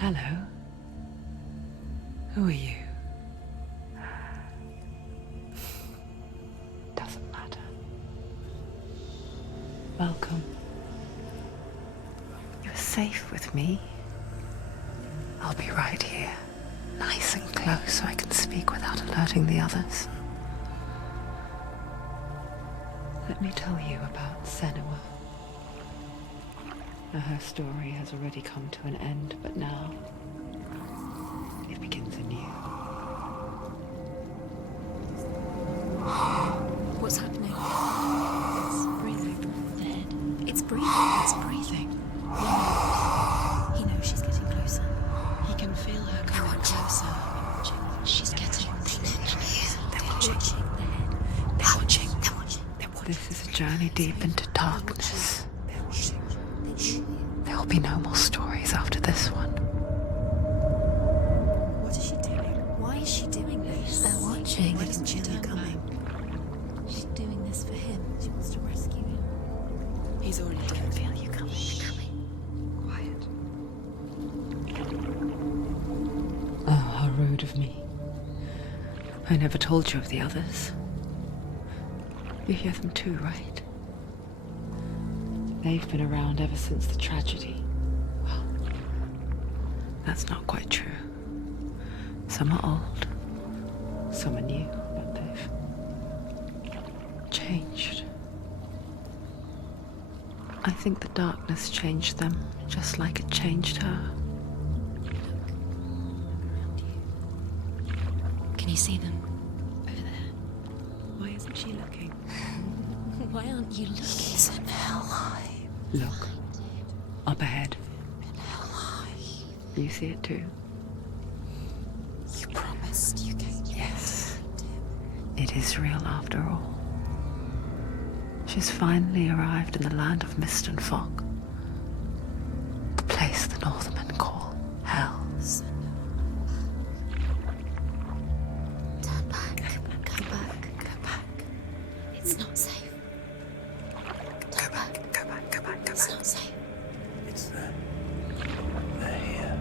Hello. Who are you? Doesn't matter. Welcome. You're safe with me. I'll be right here, nice and close so I can speak without alerting the others. Let me tell you about Senua. Now, her story has already come to an end, but now it begins anew. What's happening? It's breathing. Dead. It's breathing. It's breathing. He knows she's getting closer. He can feel her coming closer. She's getting closer. They're watching. They're watching. They're watching. This is a journey deep into darkness. There will be no more stories after this one. What is she doing? Why is she doing this? They're watching. Why doesn't she turn back? She's doing this for him. She wants to rescue him. He's already dead. I can feel you coming. Quiet. Oh, how rude of me. I never told you of the others. You hear them too, right? They've been around ever since the tragedy. Well, that's not quite true. Some are old, some are new, but they've changed. I think the darkness changed them, just like it changed her. Can you see them? Over there. Why isn't she looking? Why aren't you looking? He's in hell high. Look, up ahead. In hell high. You see it too? You promised you gave me. Yes. It is real after all. She's finally arrived in the land of mist and fog. The place the Northmen call hell. Turn back. Go back. Go back. It's not safe. Turn back. Go back. Go back. Go It's back. not safe. It's them. They're here.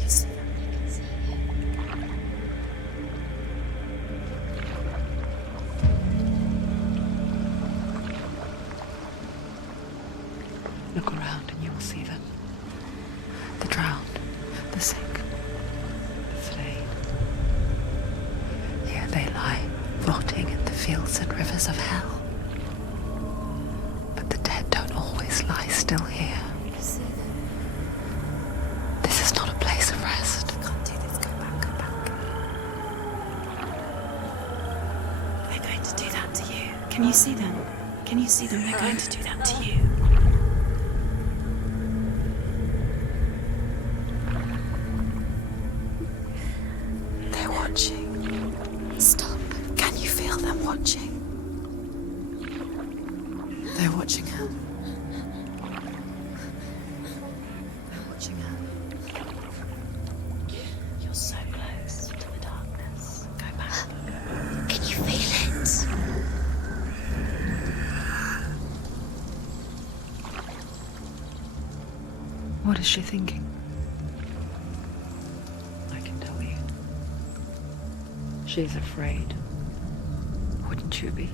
You see them? Look around and you will see them. The drowned, the sick, the slain. Here they lie, rotting in the fields and rivers of hell. But the dead don't always lie still here. You see them? This is not a place of rest. You can't do this. Go back. Go back. They're going to do that to you. Can you see them? Can you see them? They're going to do that to you. They're watching. Stop. Can you feel them watching? They're watching her. They're watching her. You're so close to the darkness. Go back. Can you feel it? What is she thinking? I can tell you. She's afraid. Wouldn't you be?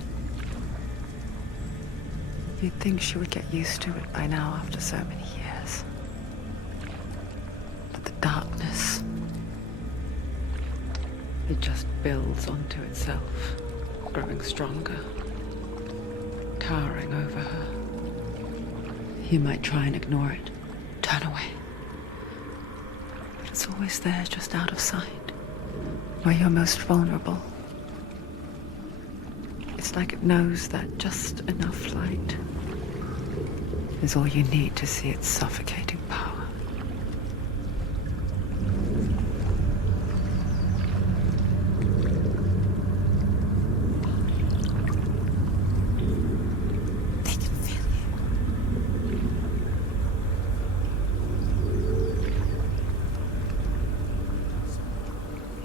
You'd think she would get used to it by now after so many years. But the darkness, it just builds onto itself, growing stronger, towering over her. You might try and ignore it, turn away. But it's always there, just out of sight, where you're most vulnerable. It's like it knows that just enough light is all you need to see its suffocating power. They can feel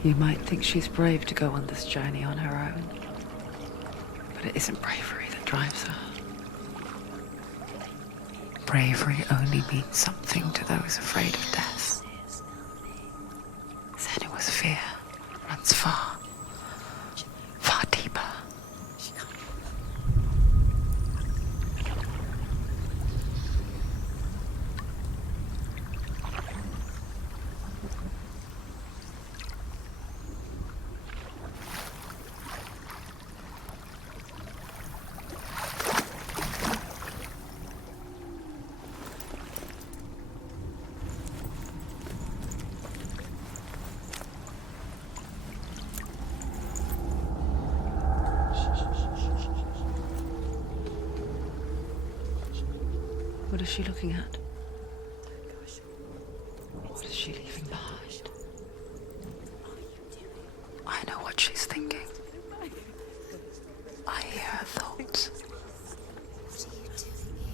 you. You might think she's brave to go on this journey on her own, but it isn't bravery that drives her. bravery only means something to those afraid of death. Senua'S fear runs far, far deeper. What is she looking at? What is she leaving behind? I know what she's thinking. I hear her thoughts.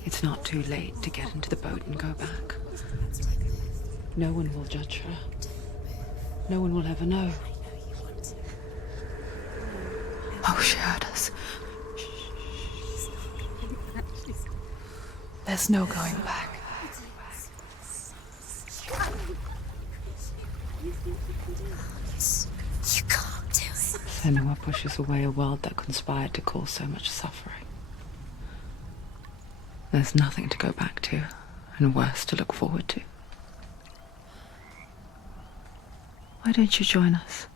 It's not too late to get into the boat and go back. No one will judge her. No one will ever know. Oh, she heard us. There's no going back. You can't do it. Senua pushes away a world that conspired to cause so much suffering. There's nothing to go back to, and worse to look forward to. Why don't you join us?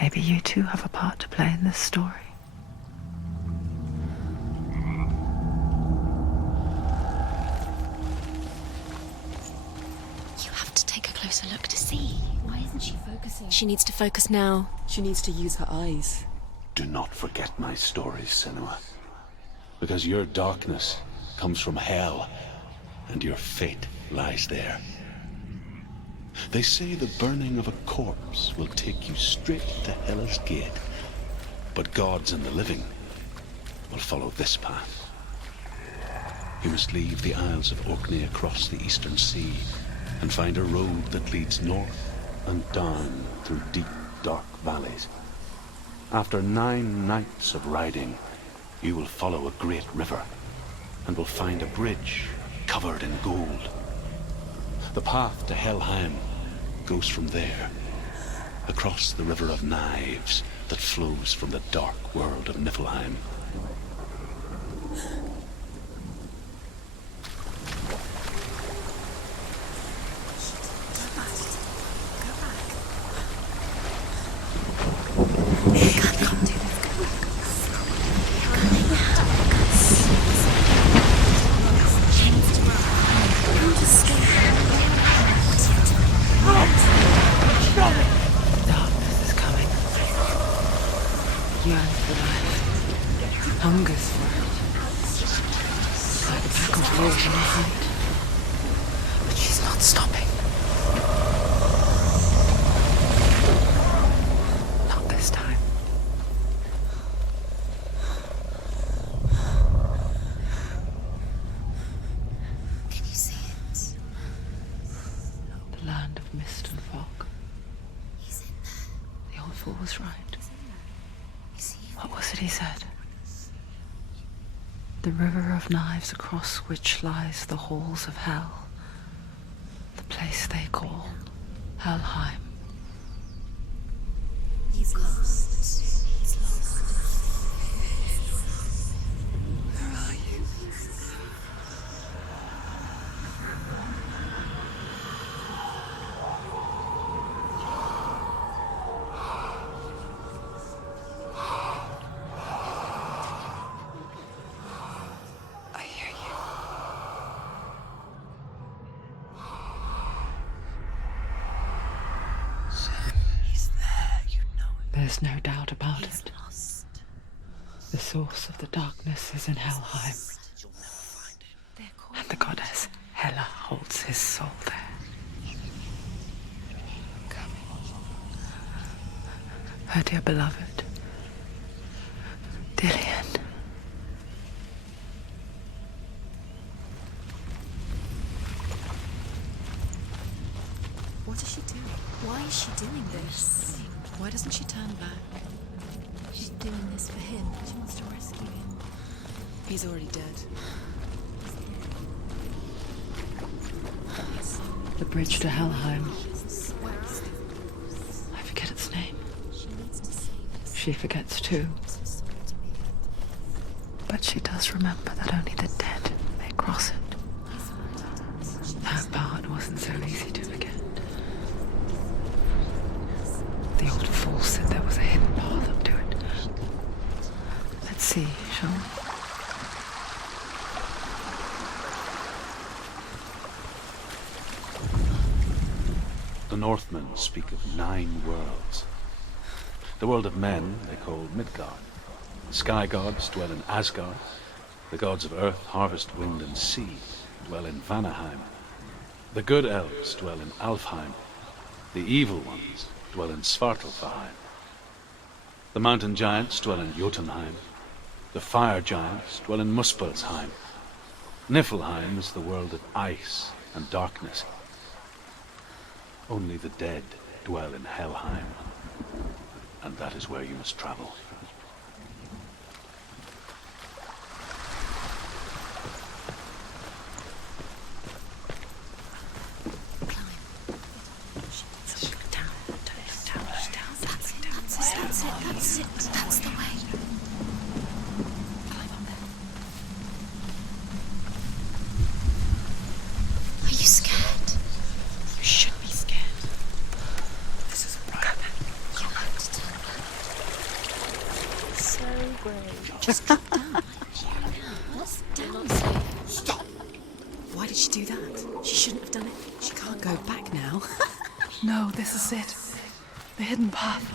Maybe you too have a part to play in this story. You have to take a closer look to see. Why isn't she focusing? She needs to focus now. She needs to use her eyes. Do not forget my stories, Senua. Because your darkness comes from hell, and your fate lies there. They say the burning of a corpse will take you straight to Hell's gate, but gods and the living will follow this path. You must leave the Isles of Orkney across the eastern sea and find a road that leads north and down through deep, dark valleys. After 9 nights of riding, you will follow a great river and will find a bridge covered in gold. The path to Helheim goes from there, across the river of knives that flows from the dark world of Niflheim. Darkness is coming. Yearns for life. Hungers for it. Like a pack of wolves on a hunt. But she's not stopping. Not this time. Can you see it? The land of mist and fog. He's in there. The old fool was right. Is he? What was it he said? The river of knives across which lies the halls of hell. The place they call Helheim. He's lost. He's lost. Where are you? I hear you. He's there, you know it. There's no doubt about He's it. lost. The source of the darkness is in Helheim, You'll never find him. They're calling and the goddess Hela holds his soul there. Her dear beloved, Dillian. What is she doing? Why is she doing this? Why doesn't she turn back? She's doing this for him. She wants to rescue him. He's already dead. The bridge to Helheim. I forget its name. She forgets too. But she does remember that only the dead may cross it. That part wasn't so easy to forget. The old fool said there was a hidden path up to it. Let's see, shall we? The Northmen speak of 9 worlds. The world of men they call Midgard. The sky gods dwell in Asgard. The gods of earth, harvest, wind, and sea dwell in Vanaheim. The good elves dwell in Alfheim. The evil ones dwell in Svartalfheim. The mountain giants dwell in Jotunheim. The fire giants dwell in Muspelheim. Niflheim is the world of ice and darkness. Only the dead dwell in Helheim, and that is where you must travel. That's the way. Are you scared? You should be scared. This isn't right. You have to turn back. So brave. Just calm down. What's down? Stop! Why did she do that? She shouldn't have done it. She can't go back now. No, this is it. The hidden path.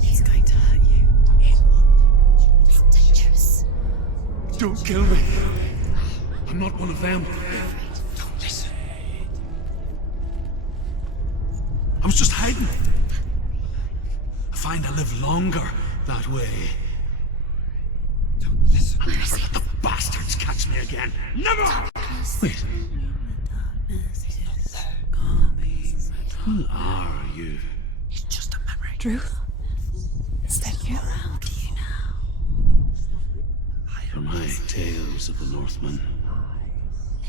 He's going to hurt you. It's dangerous. Don't kill me. I'm not one of them. Don't listen. I was just hiding. I find I live longer that way. Don't listen. I'll never let the bastards catch me again. Never! Wait. Who are you? It's just a memory. Drew? Is that you? For my tales of the Northmen,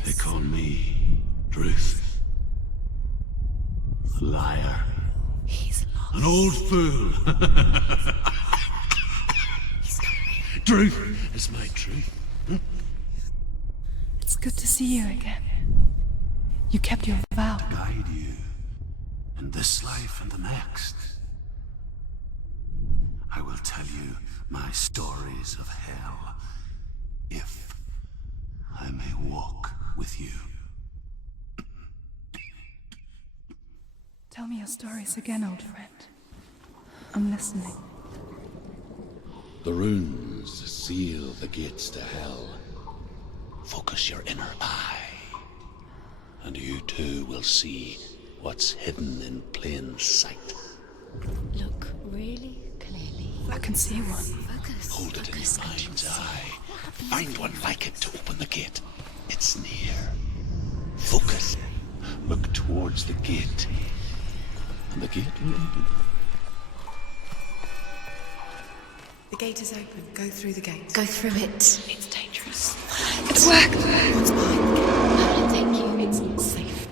they call me Druth. A liar. He's lost. An old fool. Druth is my truth. It's good to see you again. You kept your vow. Guide you in this life and the next. I will tell you my stories of hell, if I may walk with you. Tell me your stories again, old friend. I'm listening. The runes seal the gates to hell. Focus your inner eye, and you too will see what's hidden in plain sight. Look really clearly. I can see one. Focus. Hold it in your Focus, can't you mind's see? eye. Find one like it to open the gate. It's near. Focus. Look towards the gate, and the gate will open. The gate is open. Go through the gate. Go through it. It's dangerous. It's worked! What's behind? Thank you. It's not safe.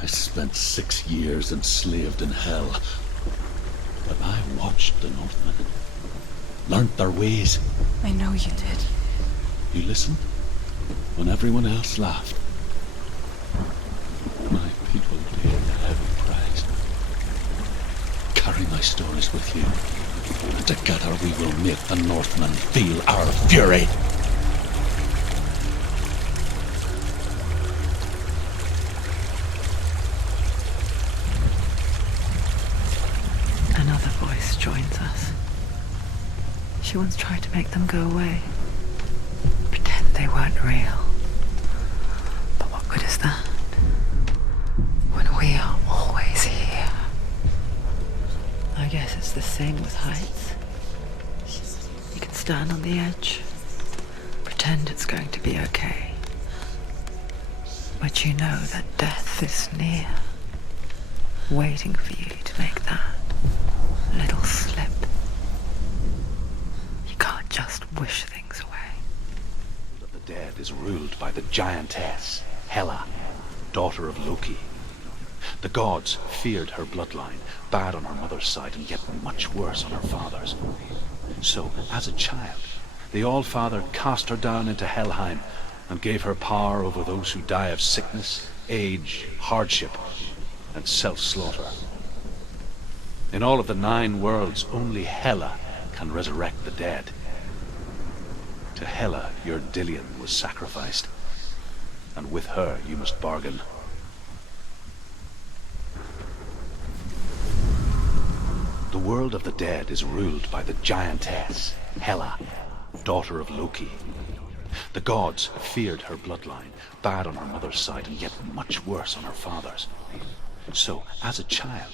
I spent 6 years enslaved in hell, but I watched the Northmen, learnt their ways. I know you did. You listened when everyone else laughed. My people paid a heavy price. Carry my stories with you, and together we will make the Northmen feel our fury. Another voice joins us. She once tried to make them go away. Pretend they weren't real. But what good is that? When we are always here. I guess it's the same with heights. You can stand on the edge, pretend it's going to be okay. But you know that death is near. waiting for you to make that little slip. You can't just wish things away. The dead is ruled by the giantess, Hela, daughter of Loki. The gods feared her bloodline, bad on her mother's side and yet much worse on her father's. So, as a child, the All-Father cast her down into Helheim and gave her power over those who die of sickness, age, hardship, and self-slaughter. In all of the 9 worlds, only Hela can resurrect the dead. To Hela, your Dillion was sacrificed, and with her you must bargain. The world of the dead is ruled by the giantess, Hela, daughter of Loki. The gods feared her bloodline, bad on her mother's side and yet much worse on her father's. So, as a child,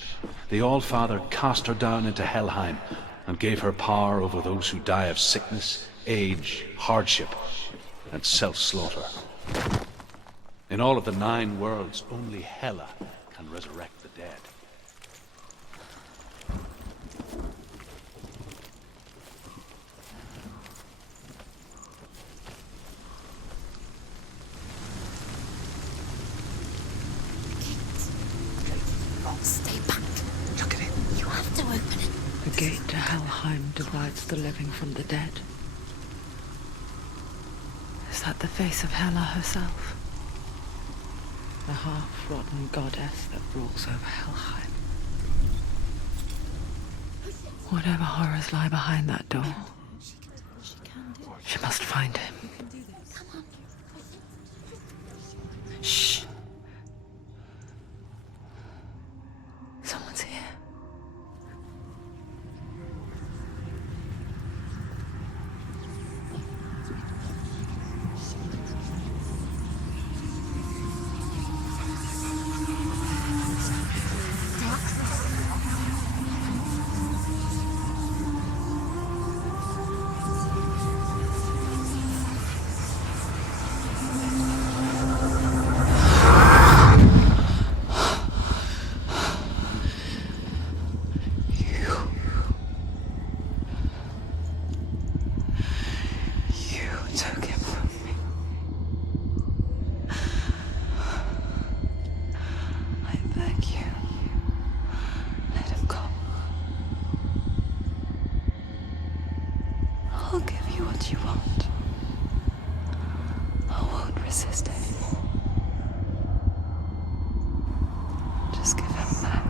the All-Father cast her down into Helheim and gave her power over those who die of sickness, age, hardship, and self-slaughter. In all of the 9 worlds, only Hela can resurrect the dead. Stay back. Look at it. You have to open it. The gate to Helheim divides the living from the dead. Is that the face of Hela herself? The half-rotten goddess that rules over Helheim. Whatever horrors lie behind that door, she must find him. Shh. Someone's here. I'll give you what you want. I won't resist anymore. Just give him back.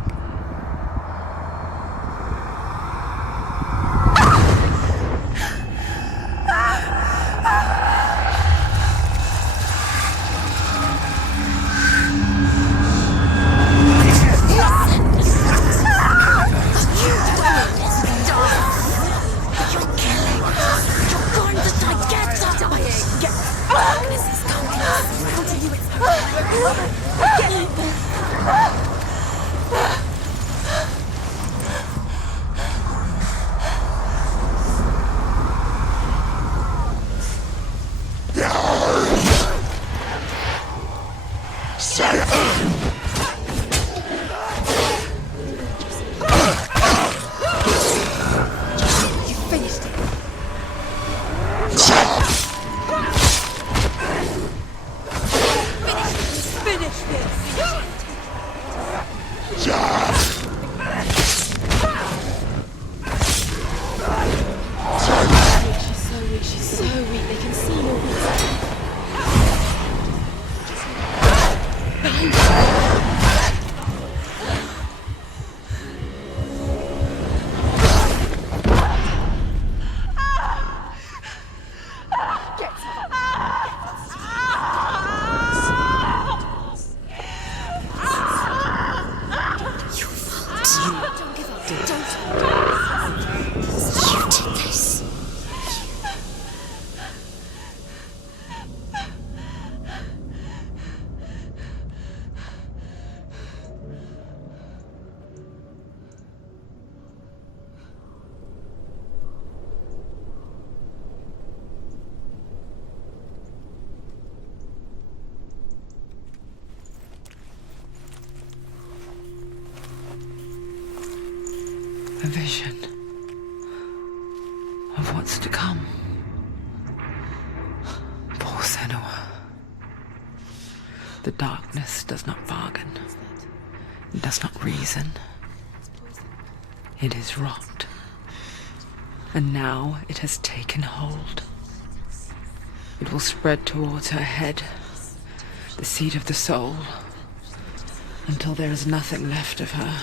A vision of what's to come. Poor Senua. The darkness does not bargain. It does not reason. It is wrought. And now it has taken hold. It will spread towards her head, the seat of the soul, until there is nothing left of her.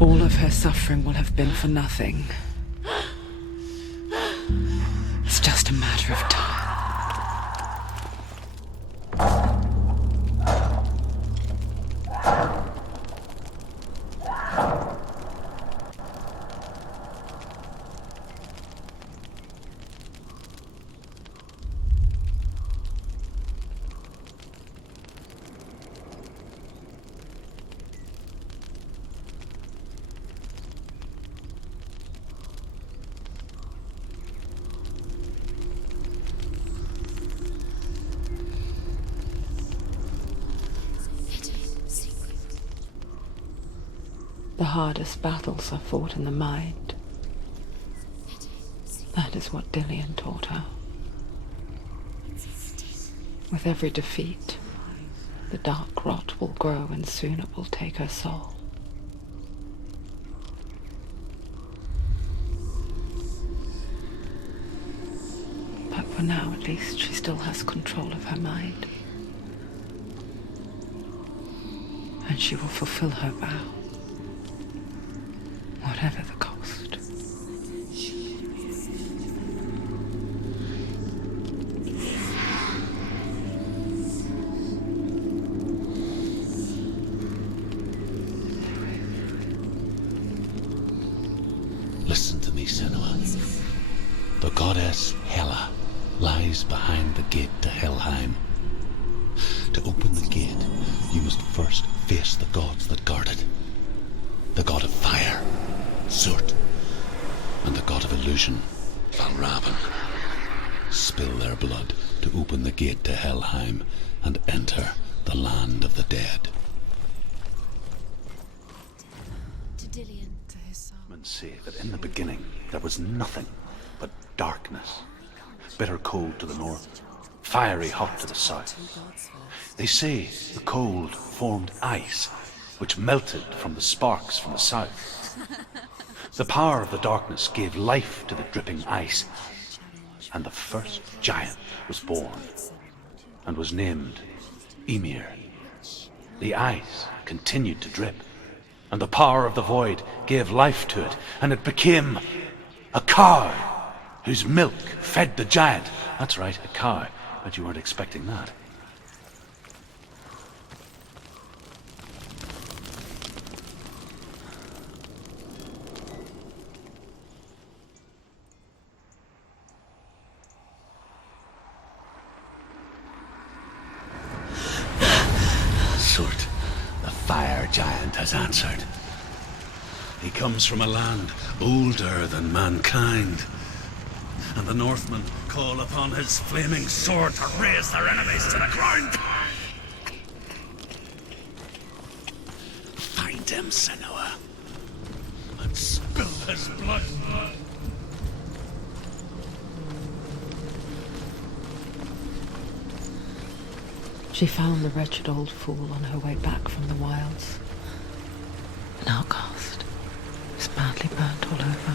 All of her suffering will have been for nothing. It's just a matter of time. The hardest battles are fought in the mind. That is what Dillian taught her. With every defeat, the dark rot will grow and soon it will take her soul. But for now, at least, she still has control of her mind. And she will fulfill her vow. Whatever the cost. Listen to me, Senua. The goddess Hela lies behind the gate to Helheim. To open the gate, you must first face the gods that guard it. The god of fire, Surt, and the god of illusion, Valravan. Spill their blood to open the gate to Helheim and enter the land of the dead. To Dillian. To his soul. Men say that in the beginning there was nothing but darkness. Bitter cold to the north, fiery hot to the south. They say the cold formed ice, which melted from the sparks from the south. The power of the darkness gave life to the dripping ice, and the first giant was born, and was named Ymir. The ice continued to drip, and the power of the void gave life to it, and it became a cow, whose milk fed the giant. That's right, a cow. Bet you weren't expecting that. Surt, the fire giant, has answered. He comes from a land older than mankind, and the Northmen call upon his flaming sword to raze their enemies to the ground. Find him, Senua, and spill his blood. She found the wretched old fool on her way back from the wilds. An outcast. He was badly burnt all over.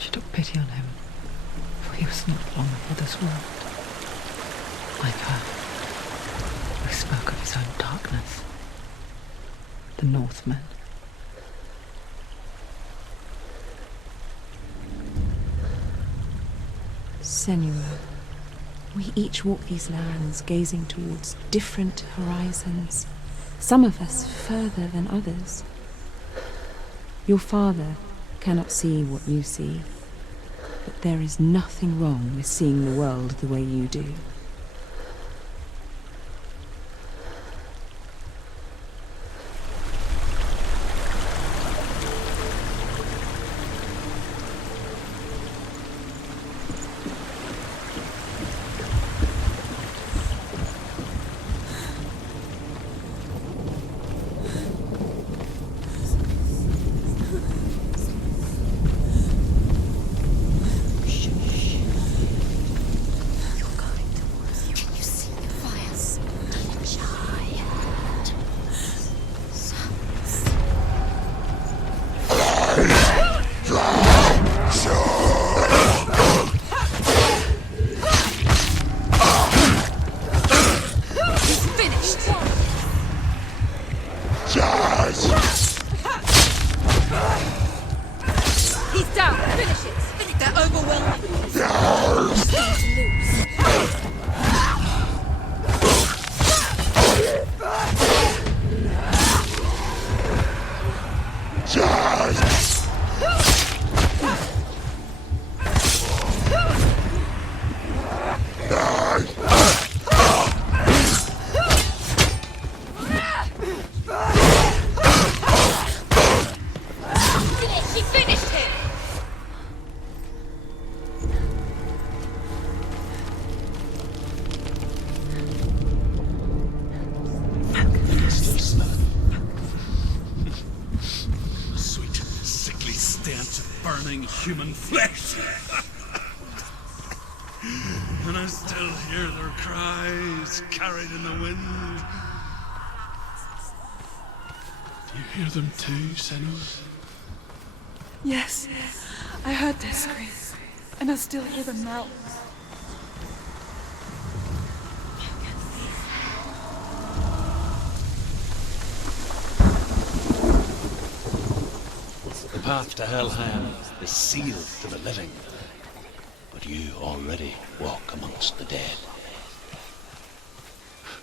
She took pity on him, for he was not long for this world. Like her, he spoke of his own darkness. The Northmen. Senua, we each walk these lands gazing towards different horizons, some of us further than others. Your father cannot see what you see, but there is nothing wrong with seeing the world the way you do. She finished him! Still smell it. The sweet, sickly stench of burning human flesh. And I still hear their cries carried in the wind. You hear them too, Senua'S? Yes, I heard their screams, and I still hear them now. The path to Helheim is sealed to the living, but you already walk amongst the dead.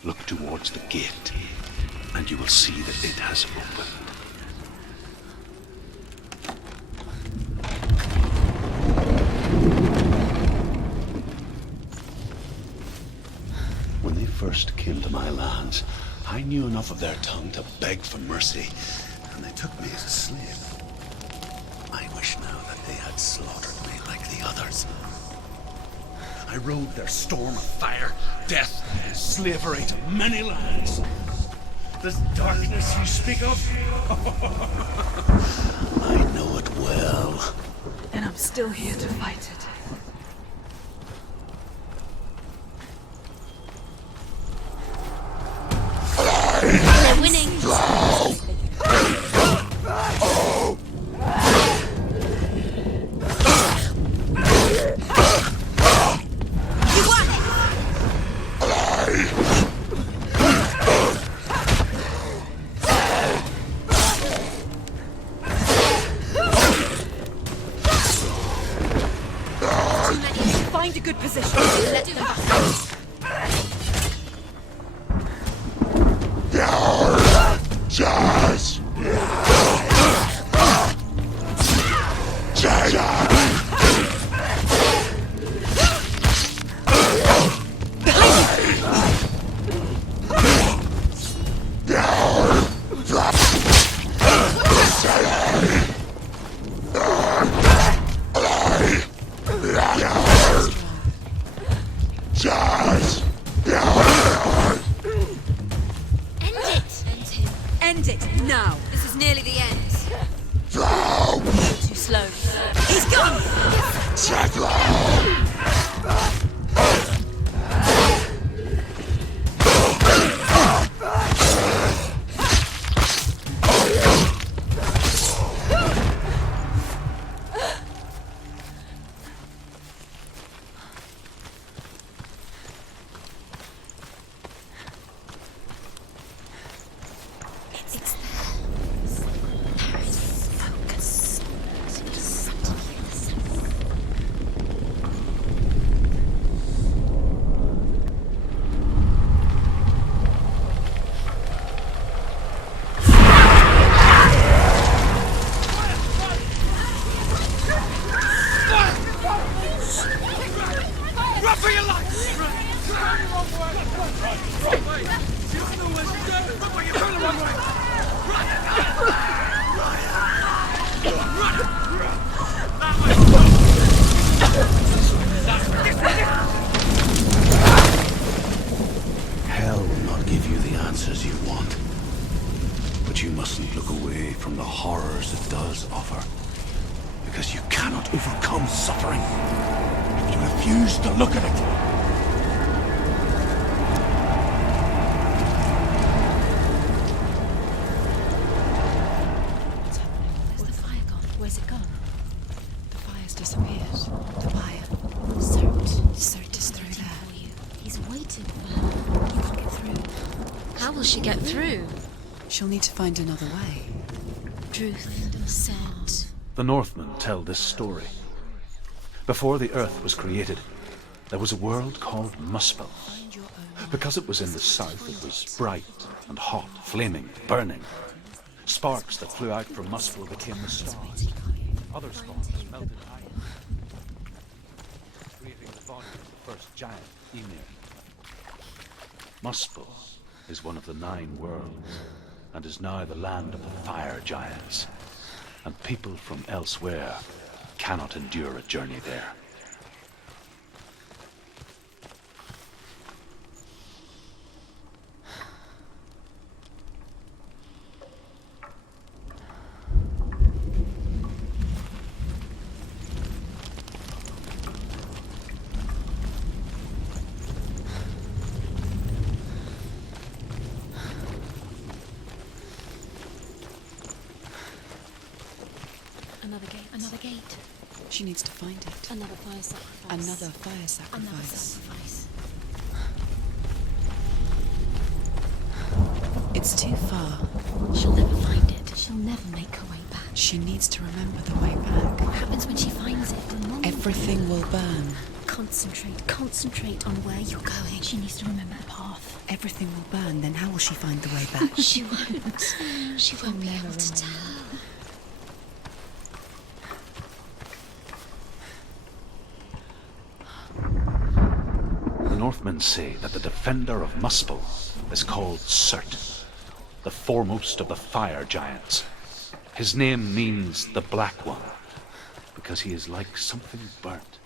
Look towards the gate, and you will see that it has opened. When they first came to my lands, I knew enough of their tongue to beg for mercy, and they took me as a slave. I wish now that they had slaughtered me like the others. I rode their storm of fire, death, and slavery to many lands. This darkness you speak of? I know it well. And I'm still here to fight it. We're winning! You won! Find a good position. Let them back. Jazz! End it now. This is nearly the end. Too slow. He's gone. Hell will not give you the answers you want. But you mustn't look away from the horrors it does offer. Because you cannot overcome suffering if you refuse to look at it. Where's the fire gone? Where's it gone? The fire's disappeared. The fire. Surt is through there. He's waiting for her. You can't get through. How will she get through? She'll need to find another way. Truth said. The Northmen tell this story. Before the earth was created, there was a world called Muspel. Because it was in the south, it was bright and hot, flaming, burning. Sparks that flew out from Muspel became the stars. Other sparks melted iron, creating the body of the first giant, Ymir. Muspel is one of the 9 worlds, and is now the land of the fire giants. And people from elsewhere cannot endure a journey there. Another gate. She needs to find it. Another fire sacrifice. Another fire sacrifice. Another sacrifice. It's too far. She'll never find it. She'll never make her way back. She needs to remember the way back. What happens when she finds it? Everything will burn. Concentrate on where you're going. She needs to remember the path. Everything will burn, then how will she find the way back? She won't. She won't be able to tell. The Northmen say that the defender of Muspel is called Surt, the foremost of the fire giants. His name means the Black One, because he is like something burnt.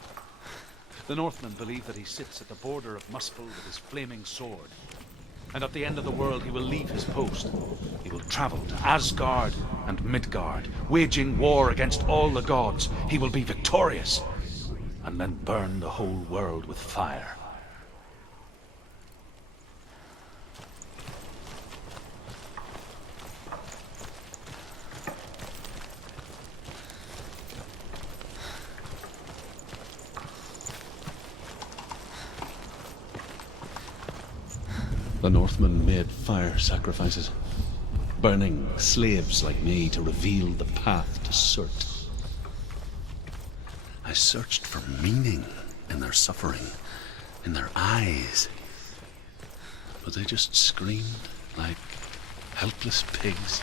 The Northmen believe that he sits at the border of Muspel with his flaming sword, and at the end of the world he will leave his post. He will travel to Asgard and Midgard, waging war against all the gods. He will be victorious, and then burn the whole world with fire. The Northmen made fire sacrifices, burning slaves like me to reveal the path to Surt. I searched for meaning in their suffering, in their eyes. But they just screamed like helpless pigs.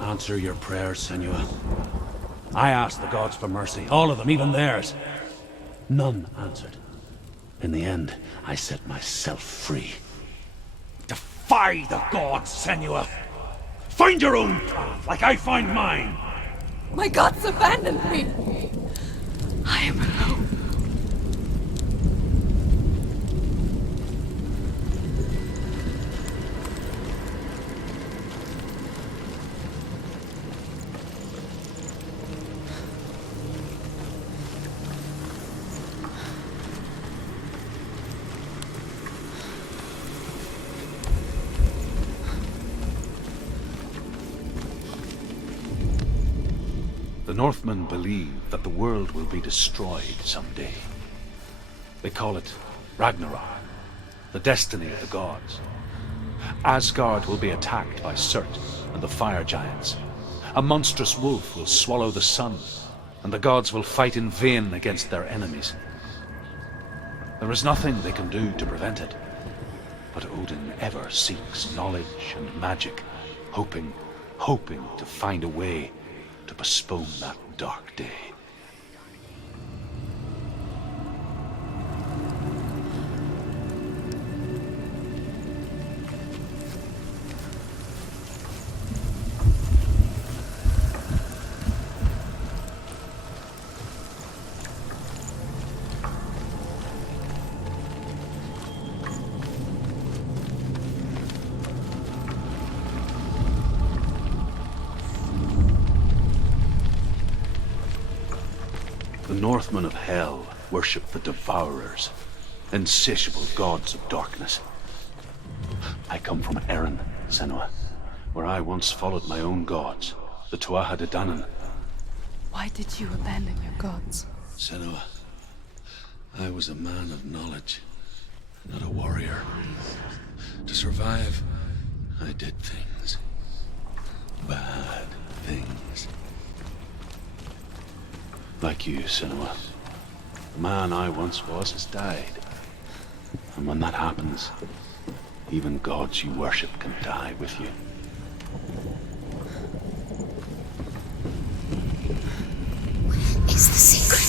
Answer your prayers, Senua. I asked the gods for mercy, all of them, even theirs. None answered. In the end, I set myself free. Defy the gods, Senua! Find your own path, like I find mine! My gods abandoned me! I am alone. The Northmen believe that the world will be destroyed someday. They call it Ragnarok, the destiny of the gods. Asgard will be attacked by Surt and the fire giants. A monstrous wolf will swallow the sun, and the gods will fight in vain against their enemies. There is nothing they can do to prevent it, but Odin ever seeks knowledge and magic, hoping to find a way to postpone that dark day. Northmen of Hell worship the Devourers, insatiable gods of darkness. I come from Erin, Senua, where I once followed my own gods, the Tuatha De Danann. Why did you abandon your gods? Senua, I was a man of knowledge, not a warrior. To survive, I did things. Bad things. Like you, Senua. The man I once was has died. And when that happens, even gods you worship can die with you. Is the secret?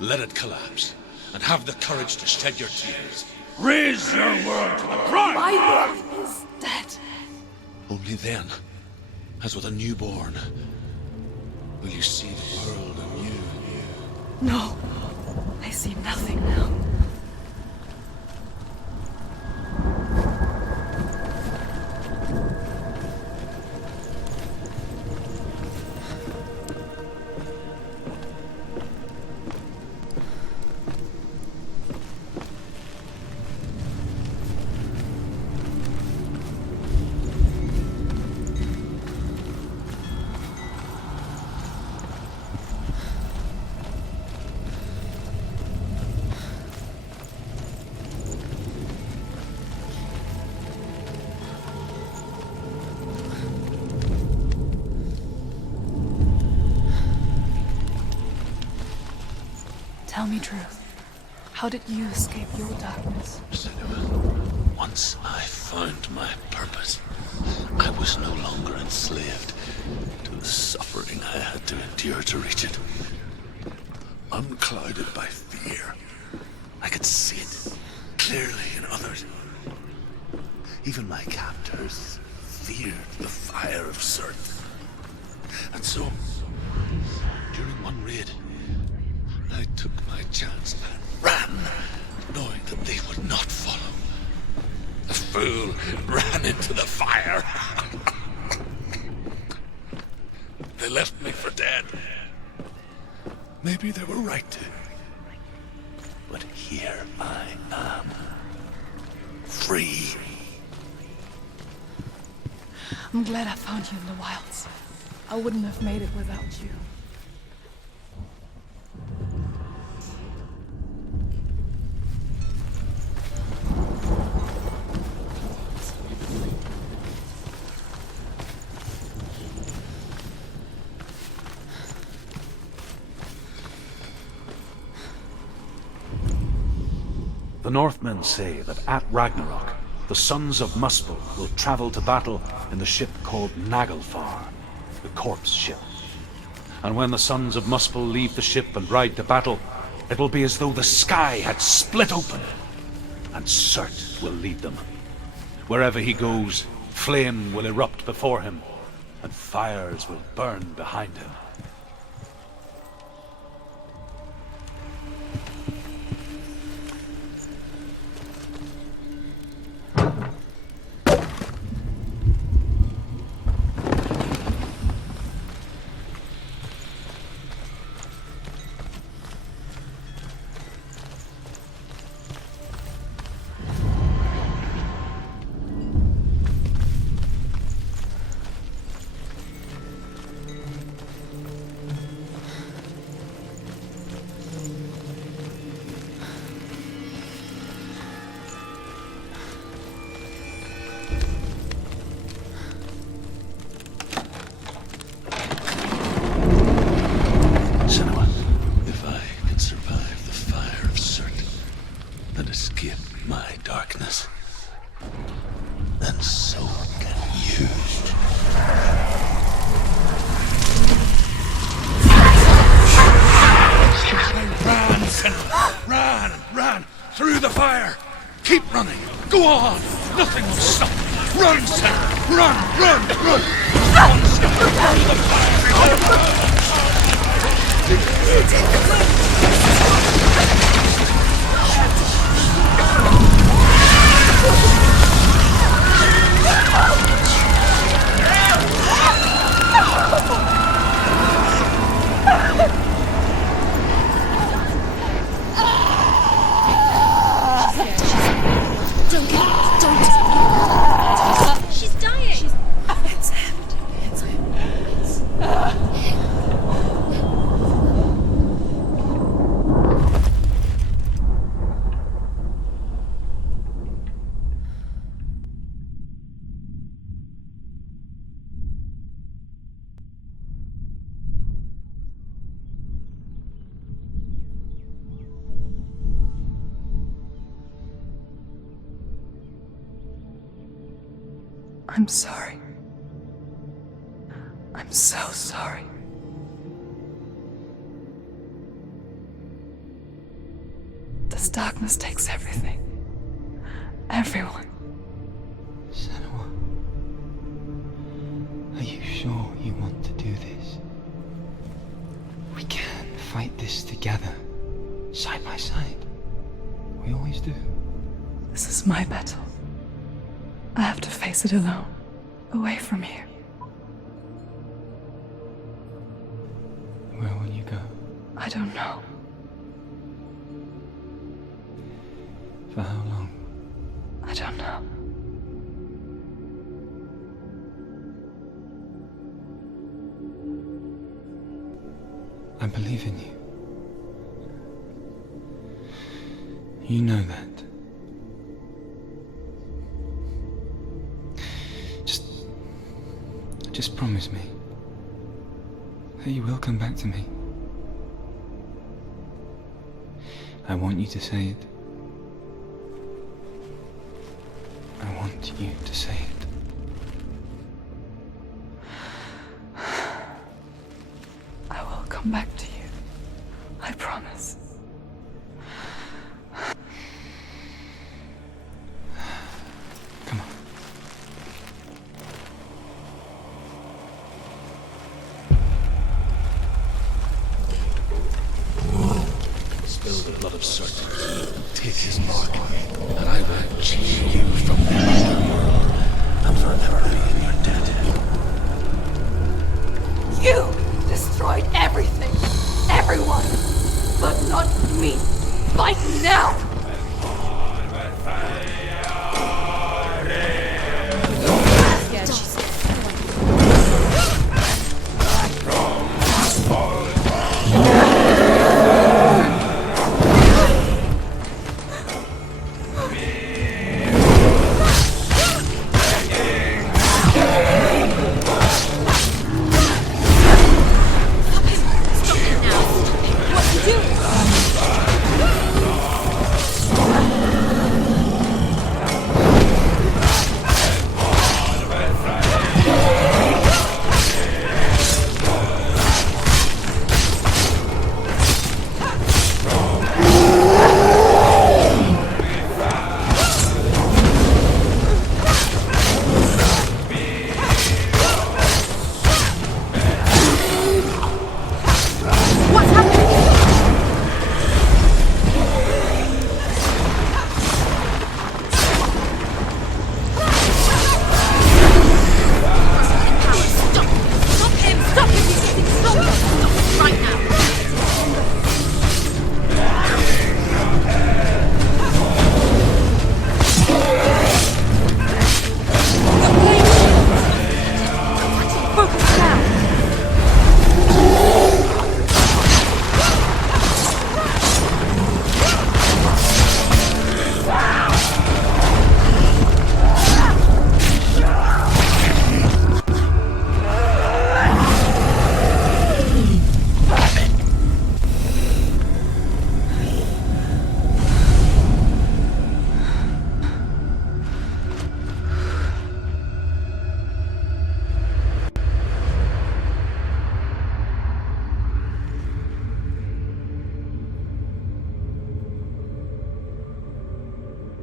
Let it collapse, and have the courage to shed your tears. Raise your world to the prime! My world is dead. Only then, as with a newborn, will you see the world anew. No, I see nothing now. Tell me truth. How did you escape your darkness? Senua, once I found my purpose, I was no longer enslaved to the suffering I had to endure to reach it. Unclouded by fear, I could see it clearly in others. Even my captors feared the fire of Surt. And so, during one raid, I took my chance and ran, knowing that they would not follow. The fool ran into the fire. they left me for dead. Maybe they were right to. But here I am. Free. I'm glad I found you in the wilds. I wouldn't have made it without you. The Northmen say that at Ragnarok, the sons of Muspel will travel to battle in the ship called Naglfar, the corpse ship. And when the sons of Muspel leave the ship and ride to battle, it will be as though the sky had split open, and Surt will lead them. Wherever he goes, flame will erupt before him, and fires will burn behind him. Senua, if I can survive the fire of Surt and escape my darkness, then so can you. Run, Senua! Run! Through the fire! Keep running! Go on! Nothing will stop you! Run, Senua! Run! One step through the fire! Don't. She's dying. It's empty. It's empty. I'm sorry. I'm so sorry. This darkness takes everything. Everyone. Senua, are you sure you want to do this? We can fight this together, side by side. We always do. This is my battle. I have to face it alone, away from here. Where will you go? I don't know. For how long? I don't know. I believe in you. You know that. Just promise me that you will come back to me. I want you to say it. I want you to say it. I will come back to you. I promise. Come on. Spill the blood of Surt. Take his mark, and I will change you from the underworld and forever be in your debt. You! me! Fight now! Scared, she's scared.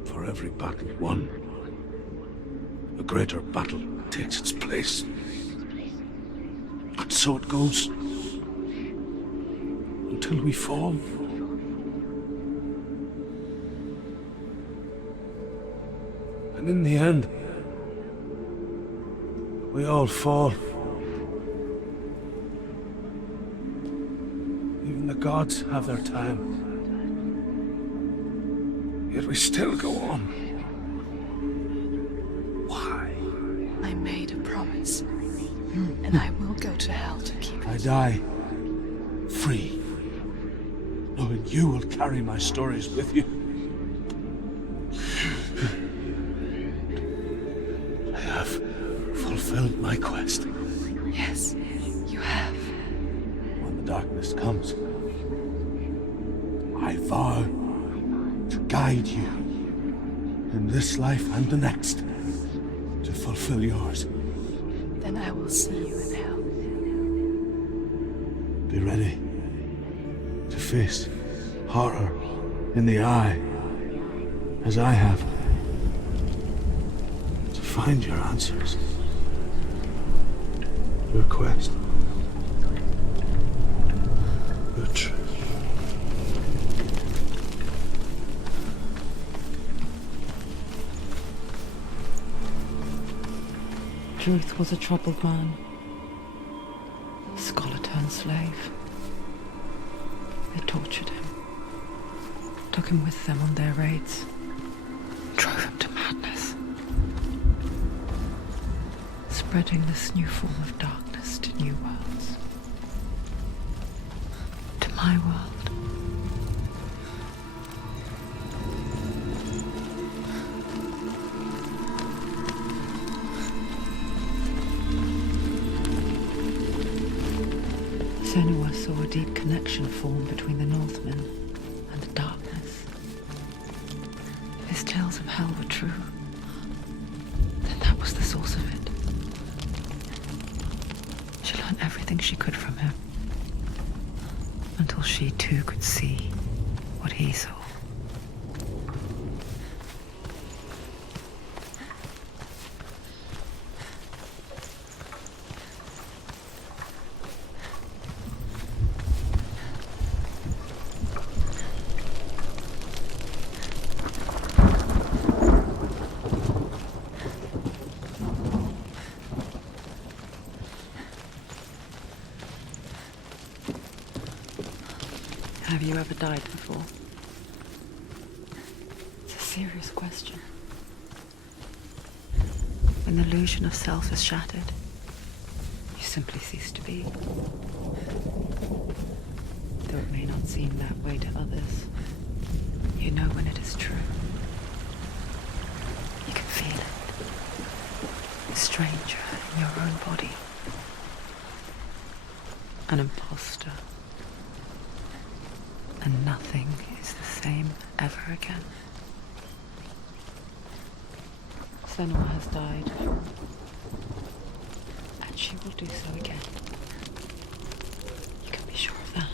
For every battle won, a greater battle takes its place. And so it goes. Until we fall. And in the end, we all fall. Even the gods have their time. Yet we still go on. Why? I made a promise, and I will go to hell to keep it. I die free, knowing you will carry my stories with you. I have fulfilled my quest. Yes, you have. When the darkness comes, I vow to guide you in this life and the next to fulfill yours. Then I will see you in hell. Be ready to face horror in the eye, as I have, to find your answers, your quest, your truth. Truth was a troubled man, a scholar turned slave. They tortured him, took him with them on their raids, drove him to madness, spreading this new form of darkness to new worlds, to my world. Senua saw a deep connection form between the Northmen and the darkness. If his tales of hell were true, then that was the source of it. She learned everything she could from him, until she too could see what he saw. Have you ever died before? It's a serious question. When the illusion of self is shattered, you simply cease to be. Though it may not seem that way to others, you know when it is true. You can feel it. A stranger in your own body. An imposter. And nothing is the same ever again. Senua has died. And she will do so again. You can be sure of that.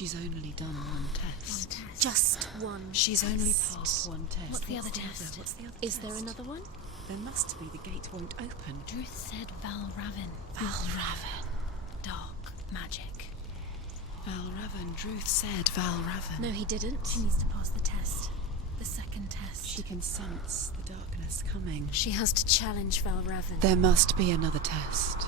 She's only done one test. Just one. She's test. only passed one test. What's the other test? Is there another one? There must be. The gate won't open. Druth said Valravan. Valravan. Dark magic. Valravan. Druth said Valravan. No, he didn't. She needs to pass the test. The second test. She can sense the darkness coming. She has to challenge Valravan. There must be another test.